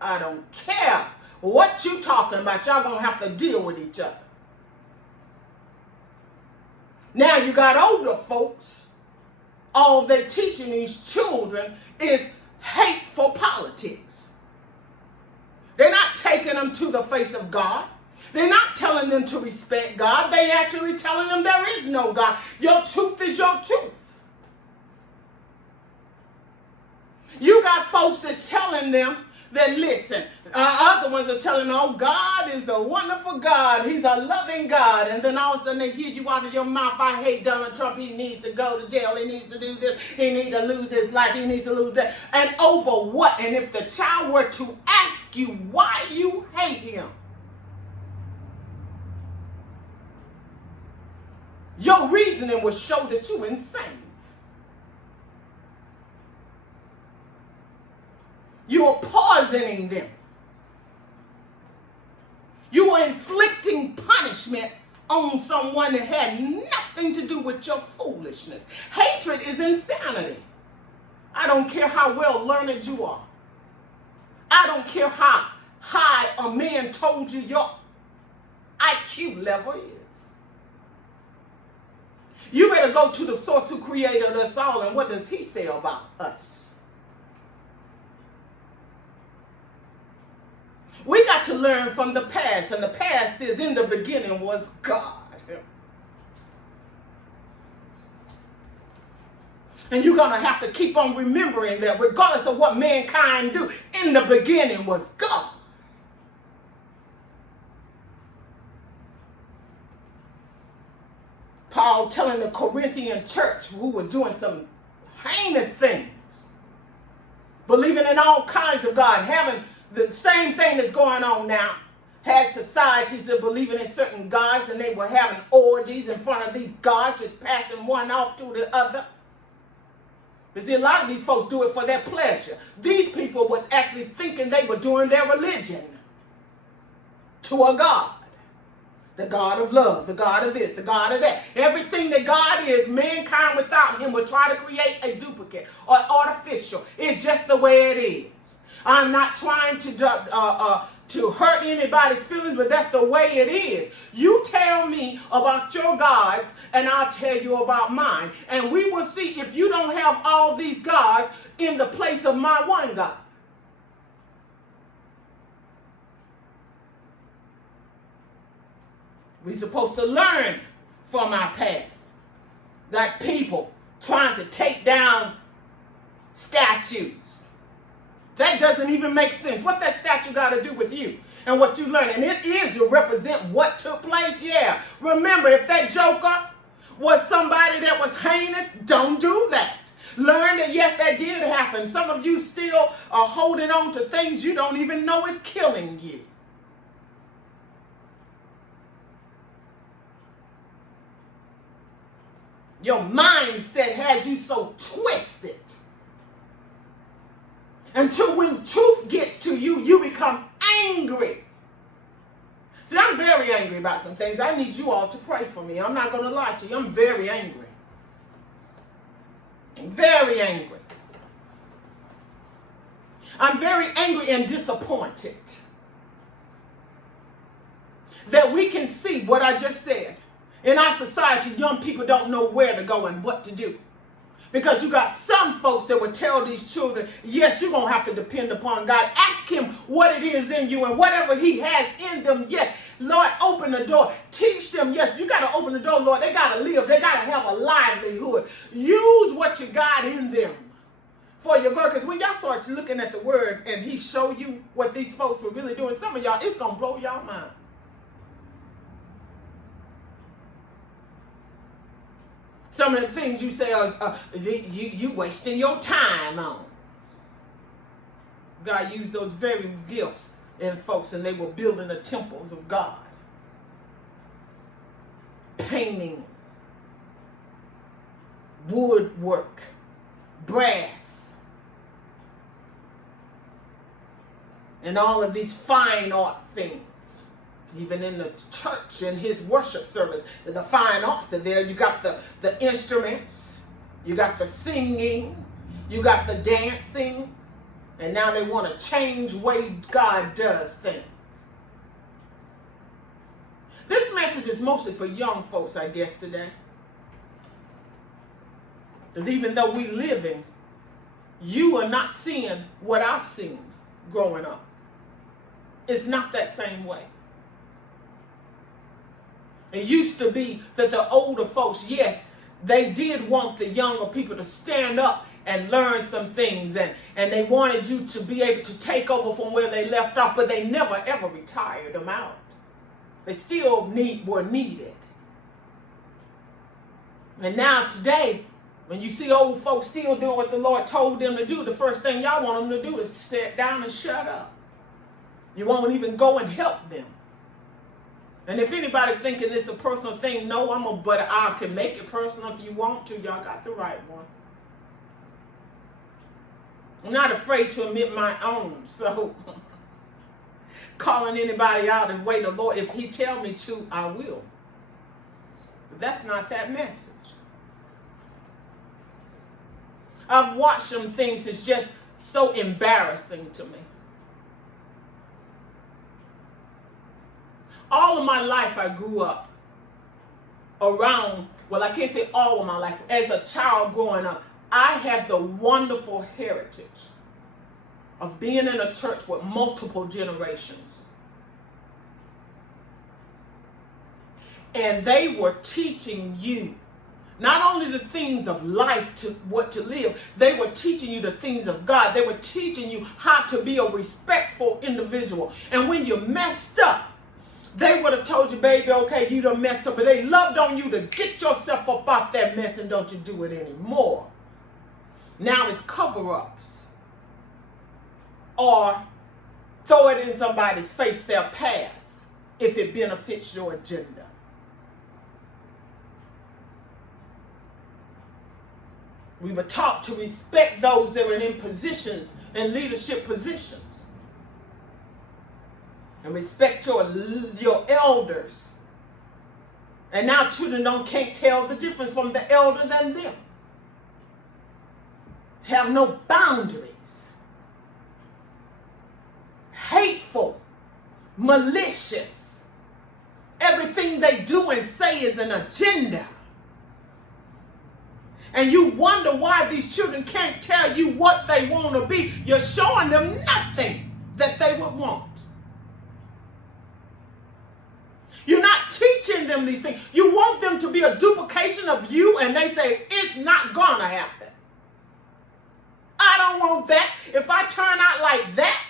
I don't care what you talking about. Y'all gonna have to deal with each other. Now you got older folks. All they're teaching these children is hateful politics. They're not taking them to the face of God. They're not telling them to respect God. They actually telling them there is no God. Your truth is your truth. You got folks that's telling them that, listen, other ones are telling them, oh, God is a wonderful God. He's a loving God. And then all of a sudden they hear you out of your mouth, I hate Donald Trump. He needs to go to jail. He needs to do this. He needs to lose his life. He needs to lose that. And over what? And if the child were to ask you why you hate him, your reasoning will show that you're insane. You are poisoning them. You are inflicting punishment on someone that had nothing to do with your foolishness. Hatred is insanity. I don't care how well learned you are. I don't care how high a man told you your IQ level is. You better go to the source who created us all, and what does he say about us? We got to learn from the past, and the past is, in the beginning was God. And you're going to have to keep on remembering that regardless of what mankind do, in the beginning was God. Paul telling the Corinthian church, who was doing some heinous things, believing in all kinds of God, having the same thing that's going on now, had societies that believing in certain gods, and they were having orgies in front of these gods, just passing one off to the other. You see, a lot of these folks do it for their pleasure. These people was actually thinking they were doing their religion to a God. The God of love, the God of this, the God of that. Everything that God is, mankind without him will try to create a duplicate or artificial. It's just the way it is. I'm not trying to hurt anybody's feelings, but that's the way it is. You tell me about your gods, and I'll tell you about mine. And we will see if you don't have all these gods in the place of my one God. We're supposed to learn from our past. Like people trying to take down statues. That doesn't even make sense. What that statue got to do with you and what you learn? And it is to represent what took place. Yeah. Remember, if that joker was somebody that was heinous, don't do that. Learn that, yes, that did happen. Some of you still are holding on to things you don't even know is killing you. Your mindset has you so twisted. Until when the truth gets to you, you become angry. See, I'm very angry about some things. I need you all to pray for me. I'm not going to lie to you. I'm very angry. I'm very angry. I'm very angry and disappointed that we can see what I just said. In our society, young people don't know where to go and what to do. Because you got some folks that would tell these children, yes, you're going to have to depend upon God. Ask him what it is in you, and whatever he has in them, yes, Lord, open the door. Teach them, yes, you got to open the door, Lord. They got to live. They got to have a livelihood. Use what you got in them for your good. Because when y'all start looking at the word and he show you what these folks were really doing, some of y'all, it's going to blow y'all mind. Some of the things you say you wasting your time on. God used those very gifts in folks, and they were building the temples of God. Painting, woodwork, brass, and all of these fine art things. Even in the church, in his worship service, the fine arts are there. You got the instruments, you got the singing, you got the dancing, And now they want to change the way God does things. This message is mostly for young folks, I guess, today. Because even though we living, you are not seeing what I've seen growing up. It's not that same way. It used to be that the older folks, yes, they did want the younger people to stand up and learn some things, and they wanted you to be able to take over from where they left off, but they never ever retired them out. They still were needed. And now today, when you see old folks still doing what the Lord told them to do, the first thing y'all want them to do is sit down and shut up. You won't even go and help them. And if anybody thinking this is a personal thing, no, but I can make it personal if you want to. Y'all got the right one. I'm not afraid to admit my own, so calling anybody out and wait the Lord, if he tell me to, I will. But that's not that message. I've watched some things that's just so embarrassing to me. All of my life I grew up around, well, I can't say all of my life. As a child growing up, I had the wonderful heritage of being in a church with multiple generations. And they were teaching you not only the things of life, to what to live, they were teaching you the things of God. They were teaching you how to be a respectful individual. And when you messed up, they would have told you, baby, okay, you done messed up, but they loved on you to get yourself up off that mess and don't you do it anymore. Now it's cover-ups. Or throw it in somebody's face, their past, if it benefits your agenda. We were taught to respect those that were in positions, in leadership positions. And respect your elders. And now children can't tell the difference from the elder than them. Have no boundaries. Hateful. Malicious. Everything they do and say is an agenda. And you wonder why these children can't tell you what they want to be. You're showing them nothing that they would want. You're not teaching them these things. You want them to be a duplication of you, and they say, it's not going to happen. I don't want that. If I turn out like that,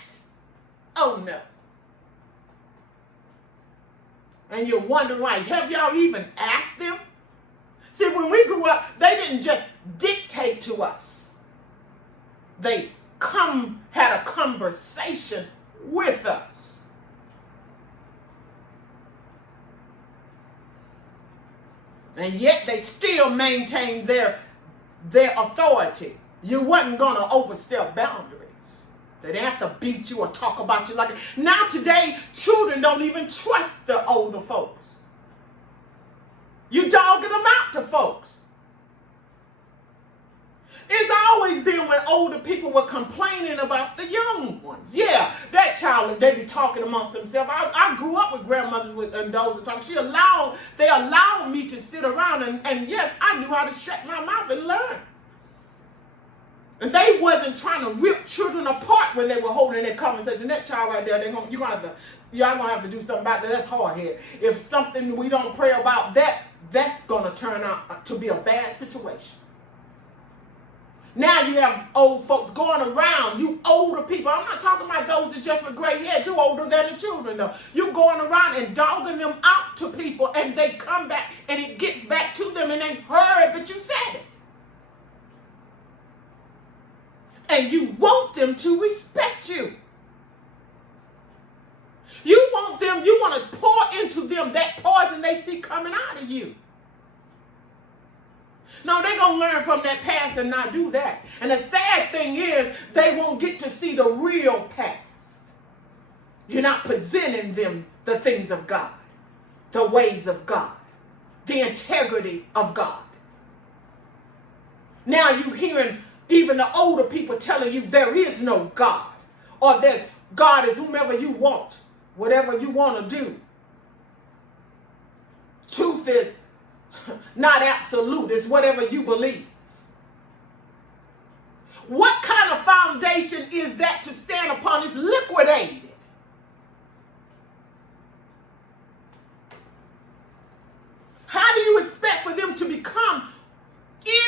oh no. And you're wondering why. Have y'all even asked them? See, when we grew up, they didn't just dictate to us. They had a conversation with us. And yet they still maintain their authority. You wasn't going to overstep boundaries. They didn't have to beat you or talk about you like that. Now today, children don't even trust the older folks. You dogging them out to folks. It's always been when older people were complaining about the young ones. Yeah, that child, they be talking amongst themselves. I grew up with grandmothers and those that talk. They allowed me to sit around and yes, I knew how to shut my mouth and learn. And they wasn't trying to rip children apart when they were holding their conversation. That child right there, y'all gonna have to do something about that. That's hard head. If something we don't pray about, that's gonna turn out to be a bad situation. Now you have old folks going around, you older people. I'm not talking about those that just with gray hair. You're older than the children, though. You're going around and dogging them out to people, and they come back, and it gets back to them, and they heard that you said it. And you want them to respect you. You want to pour into them that poison they see coming out of you. No, they're going to learn from that past and not do that. And the sad thing is, they won't get to see the real past. You're not presenting them the things of God, the ways of God, the integrity of God. Now you're hearing Even the older people telling you there is no God, or there's God is whomever you want, whatever you want to do. Truth is not absolute, it's whatever you believe. What kind of foundation is that to stand upon? It's liquidated. How do you expect for them to become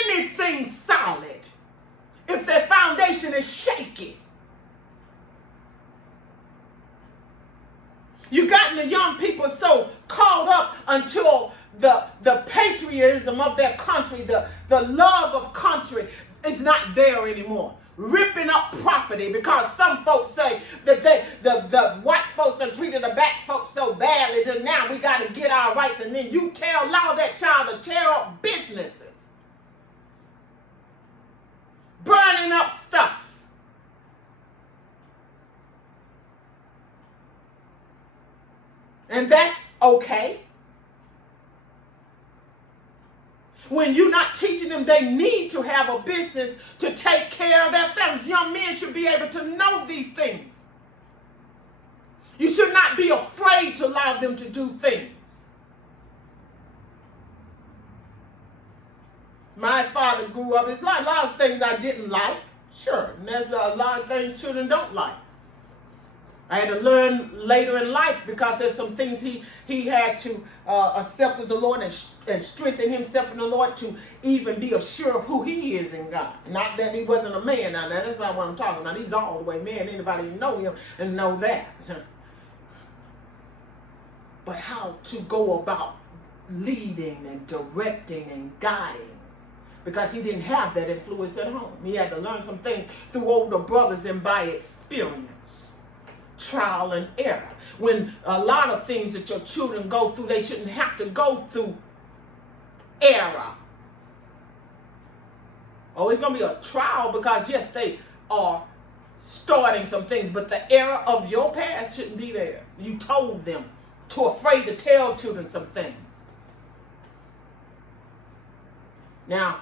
anything solid if their foundation is shaky? You gotten the young people so caught up until the patriotism of their country, the love of country is not there anymore. Ripping up property because some folks say that the white folks are treating the black folks so badly that now we got to get our rights, and then you allow that child to tear up businesses, burning up stuff. And that's okay. When you're not teaching them they need to have a business to take care of their families. Young men should be able to know these things. You should not be afraid to allow them to do things. My father grew up. There's a lot of things I didn't like. Sure. And there's a lot of things children don't like. I had to learn later in life because there's some things he had to accept with the Lord and strengthen himself in the Lord to even be assured of who he is in God. Not that he wasn't a man. Now that's not what I'm talking about. He's all the way man. Anybody know him and know that. But how to go about leading and directing and guiding. Because he didn't have that influence at home. He had to learn some things through older brothers and by experience. Trial and error. When a lot of things that your children go through, they shouldn't have to go through error. Oh, it's going to be a trial because, yes, they are starting some things, but the error of your past shouldn't be theirs. You told them, too afraid to tell children some things. Now,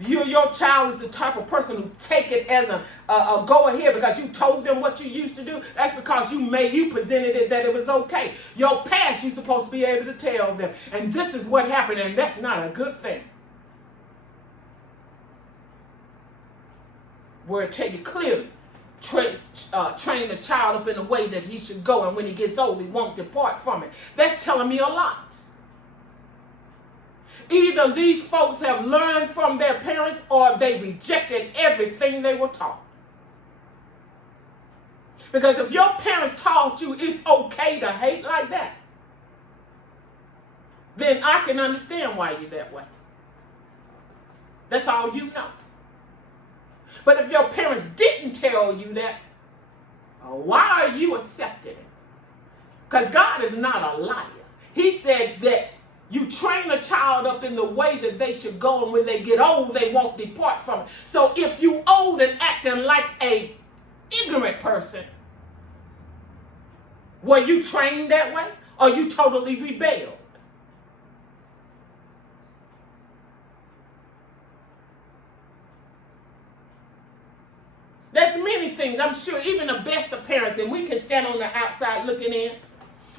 if your child is the type of person who take it as a go ahead because you told them what you used to do, that's because you presented it that it was okay. Your past, you're supposed to be able to tell them. And this is what happened, and that's not a good thing. Where it tell you clearly, train the child up in the way that he should go, and when he gets old, he won't depart from it. That's telling me a lot. Either these folks have learned from their parents or they rejected everything they were taught. Because if your parents taught you it's okay to hate like that, then I can understand why you're that way. That's all you know. But if your parents didn't tell you that, why are you accepting it? Because God is not a liar. He said that you train a child up in the way that they should go, and when they get old, they won't depart from it. So if you old and acting like a ignorant person, were you trained that way, or you totally rebelled? There's many things, I'm sure, even the best of parents, and we can stand on the outside looking in.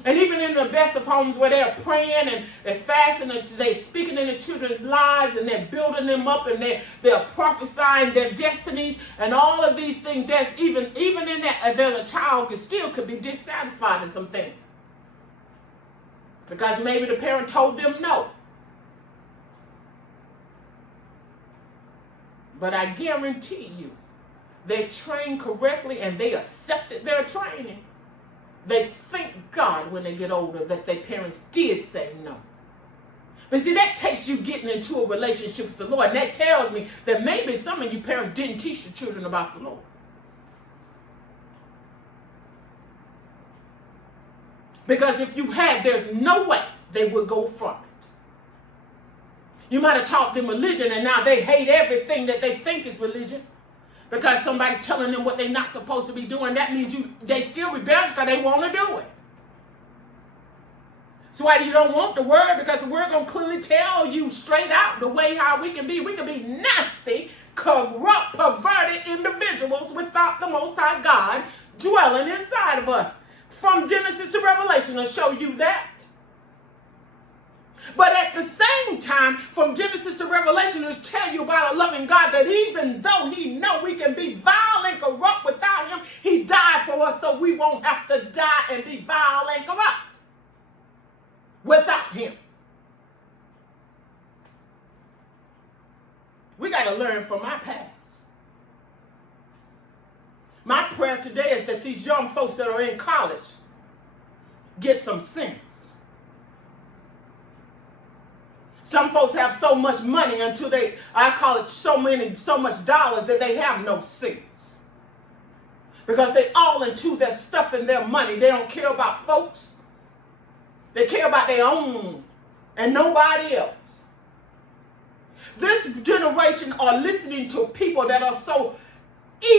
And even in the best of homes where they're praying and they're fasting and they're speaking in the children's lives and they're building them up and they're prophesying their destinies and all of these things, there's even in that, there's a child could be dissatisfied in some things. Because maybe the parent told them no. But I guarantee you, they trained correctly and they accepted their training. They thank God when they get older that their parents did say no. But see, that takes you getting into a relationship with the Lord. And that tells me that maybe some of you parents didn't teach the children about the Lord. Because if you had, there's no way they would go from it. You might have taught them religion and now they hate everything that they think is religion. Because somebody telling them what they're not supposed to be doing, that means they still rebel because they want to do it. So why you don't want the word? Because the word going to clearly tell you straight out the way how we can be. We can be nasty corrupt, perverted individuals without the Most High God dwelling inside of us. From Genesis to Revelation will show you that. But at the same time, from Genesis to Revelation, it'll tell you about a loving God that even though he know we can be vile and corrupt without him, he died for us so we won't have to die and be vile and corrupt without him. We got to learn from our past. My prayer today is that these young folks that are in college get some sense. Some folks have so much money until they, I call it so much dollars that they have no sense. Because they all into their stuff and their money. They don't care about folks. They care about their own and nobody else. This generation are listening to people that are so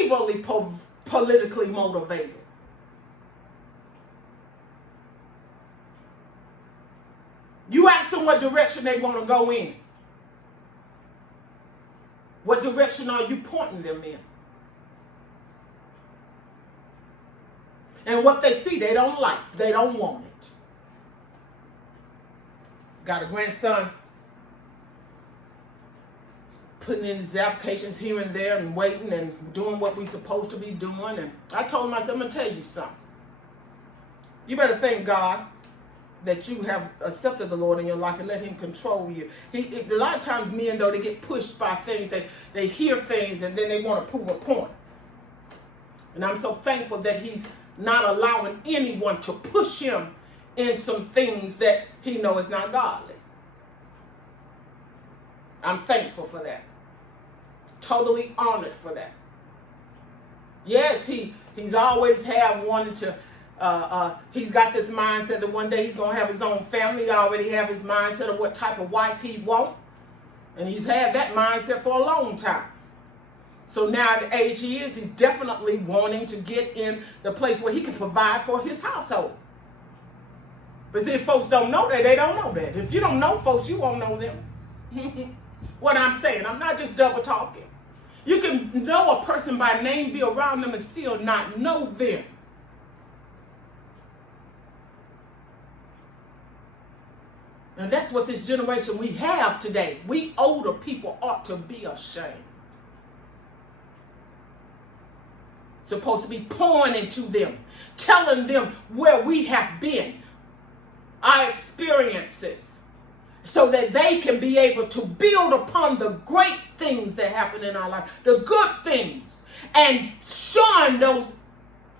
evilly politically motivated. You ask them what direction they want to go in. What direction are you pointing them in? And what they see, they don't like. They don't want it. Got a grandson putting in his applications here and there and waiting and doing what we're supposed to be doing. And I told him, I said, I'm going to tell you something. You better thank God that you have accepted the Lord in your life and let him control you. A lot of times men, though, they get pushed by things. They hear things and then they want to prove a point. And I'm so thankful that he's not allowing anyone to push him in some things that he knows is not godly. I'm thankful for that. Totally honored for that. Yes, he's always have wanted to, he's got this mindset that one day he's going to have his own family. He already have his mindset of what type of wife he wants. And he's had that mindset for a long time. So now at the age he is, he's definitely wanting to get in the place where he can provide for his household. But see, if folks don't know that, they don't know that. If you don't know folks, you won't know them. What I'm saying, I'm not just double talking. You can know a person by name, be around them, and still not know them. And that's what this generation we have today. We older people ought to be ashamed. Supposed to be pouring into them, telling them where we have been, our experiences, so that they can be able to build upon the great things that happen in our life, the good things, and shun those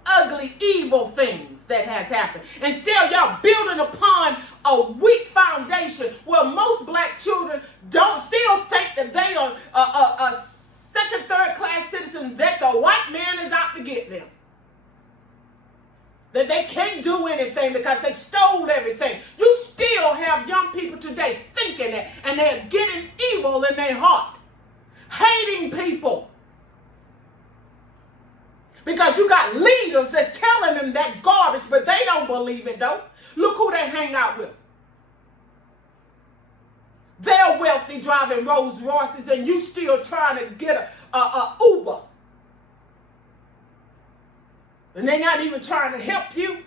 ugly, evil things that has happened. Instead, y'all building upon a weak foundation where most black children still think that they are second, third class citizens, that the white man is out to get them. That they can't do anything because they stole everything. You still have young people today thinking that, and they're getting evil in their heart, hating people. Because you got leaders that's telling them that garbage, but they don't believe it though. Look who they hang out with. They're wealthy, driving Rolls Royces, and you still trying to get a Uber. And they're not even trying to help you.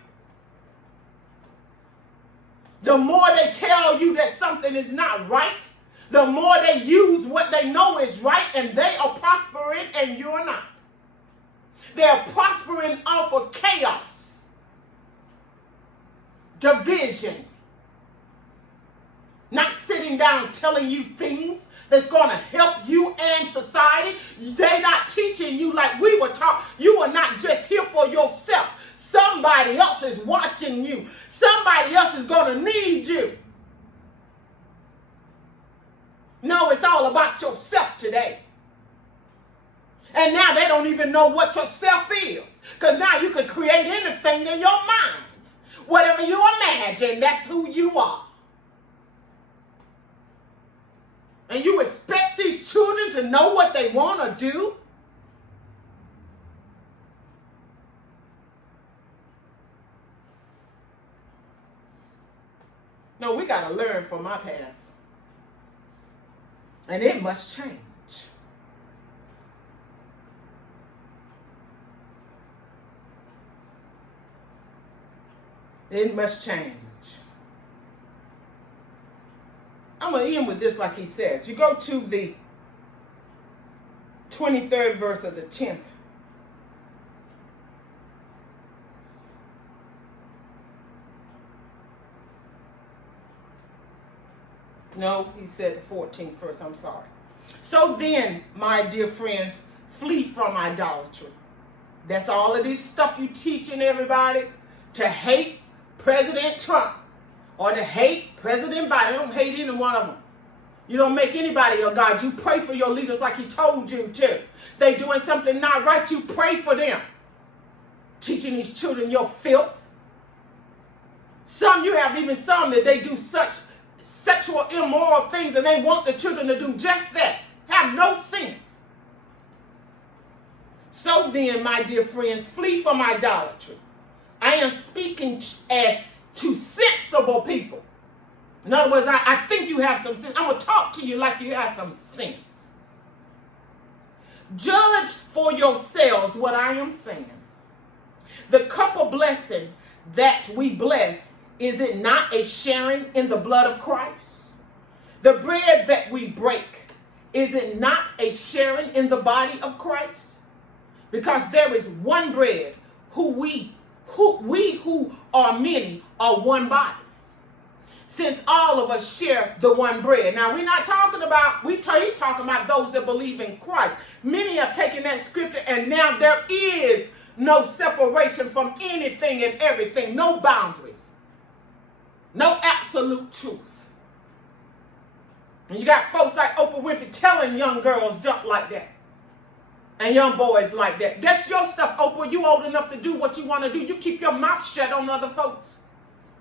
The more they tell you that something is not right, the more they use what they know is right, and they are prospering and you're not. They're prospering off of chaos, division, not sitting down telling you things that's going to help you and society. They're not teaching you like we were taught. You are not just here for yourself. Somebody else is watching you. Somebody else is going to need you. No, it's all about yourself today. And now they don't even know what yourself is. Because now you can create anything in your mind. Whatever you imagine, that's who you are. And you expect these children to know what they want to do? No, we got to learn from our past. And it must change. It must change. I'm going to end with this like he says. You go to the 23rd verse of the 10th. No, he said the 14th verse. I'm sorry. So then, my dear friends, flee from idolatry. That's all of this stuff you teaching everybody to hate President Trump or to hate President Biden. You don't hate any one of them. You don't make anybody your God. You pray for your leaders like he told you to. If they doing something not right, you pray for them. Teaching these children your filth. You have even some that they do such sexual immoral things and they want the children to do just that. Have no sense. So then, my dear friends, flee from idolatry. I am speaking as to sensible people. In other words, I think you have some sense. I'm going to talk to you like you have some sense. Judge for yourselves what I am saying. The cup of blessing that we bless, is it not a sharing in the blood of Christ? The bread that we break, is it not a sharing in the body of Christ? Because there is one bread, we who are many are one body. Since all of us share the one bread. Now we're not talking about, he's talking about those that believe in Christ. Many have taken that scripture and now there is no separation from anything and everything. No boundaries. No absolute truth. And you got folks like Oprah Winfrey telling young girls jump like that. And young boys like that. That's your stuff, Oprah. You old enough to do what you want to do. You keep your mouth shut on other folks.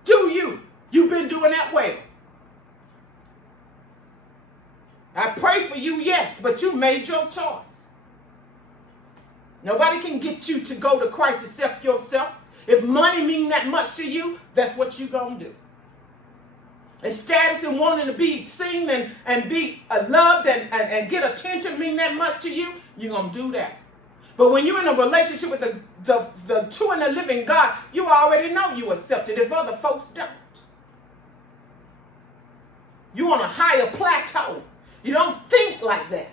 Do you? You've been doing that well. I pray for you, yes, but you made your choice. Nobody can get you to go to Christ except yourself. If money mean that much to you, that's what you're going to do. And status and wanting to be seen and be loved and get attention mean that much to you, you're going to do that. But when you're in a relationship with the true and the living God, you already know you accepted if other folks don't. You're on a higher plateau. You don't think like that.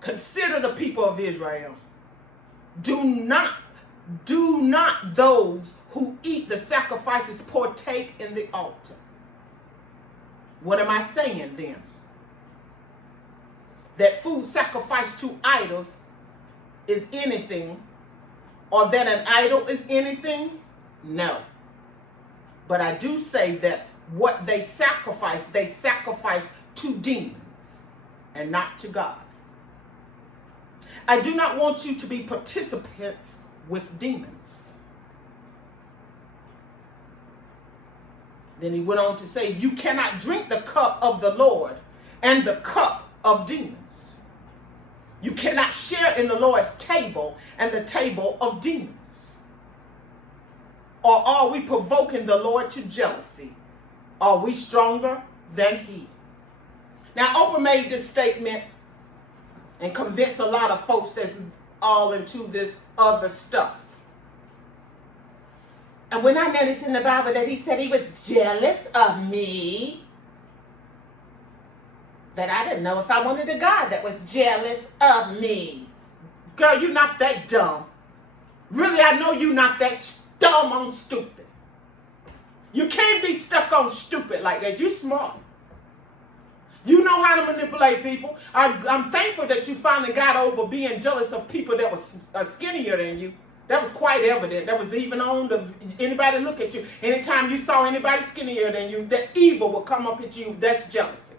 Consider the people of Israel. Do not those who eat the sacrifices partake in the altar. What am I saying then? That food sacrificed to idols is anything, or that an idol is anything? No. But I do say that what they sacrifice to demons and not to God. I do not want you to be participants with demons. Then he went on to say, you cannot drink the cup of the Lord and the cup of demons. You cannot share in the Lord's table and the table of demons. Or are we provoking the Lord to jealousy? Are we stronger than he? Now, Oprah made this statement and convinced a lot of folks that's all into this other stuff. And when I noticed in the Bible that he said he was jealous of me, that I didn't know if I wanted a God that was jealous of me. Girl, you're not that dumb. Really, I know you're not that dumb on stupid. You can't be stuck on stupid like that. You're smart. You know how to manipulate people. I'm thankful that you finally got over being jealous of people that was skinnier than you. That was quite evident. That was even on anybody look at you. Anytime you saw anybody skinnier than you, that evil will come up at you. That's jealousy.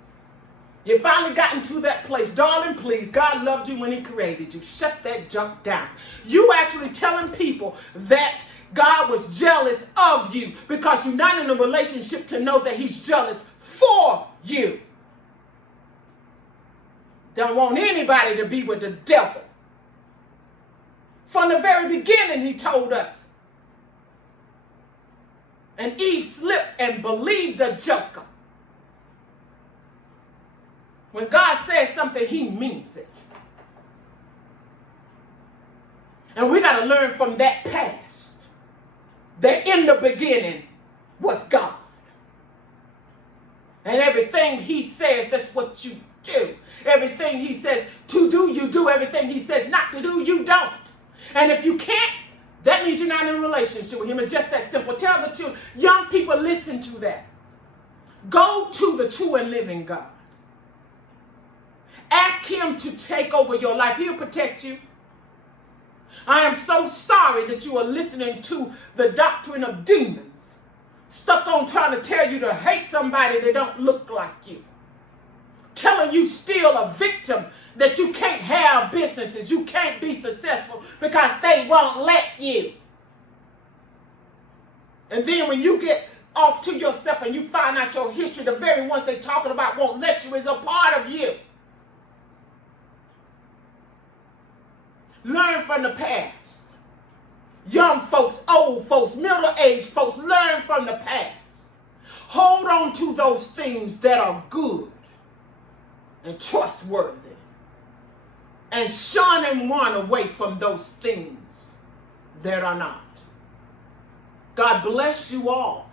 You finally gotten to that place. Darling, please, God loved you when he created you. Shut that junk down. You actually telling people that God was jealous of you because you're not in a relationship to know that he's jealous for you. Don't want anybody to be with the devil. From the very beginning, he told us. And Eve slipped and believed the joker. When God says something, he means it. And we got to learn from that past. That in the beginning was God. And everything he says, that's what you do. Everything he says to do, you do. Everything he says not to do, you don't. And if you can't, that means you're not in a relationship with him. It's just that simple. Tell the truth. Young people, listen to that. Go to the true and living God. Ask him to take over your life. He'll protect you. I am so sorry that you are listening to the doctrine of demons, stuck on trying to tell you to hate somebody that don't look like you, telling you still a victim, that you can't have businesses, you can't be successful because they won't let you. And then when you get off to yourself and you find out your history, the very ones they talking about won't let you is a part of you. Learn from the past. Young folks, old folks, middle-aged folks, learn from the past. Hold on to those things that are good and trustworthy. And shun and run away from those things that are not. God bless you all.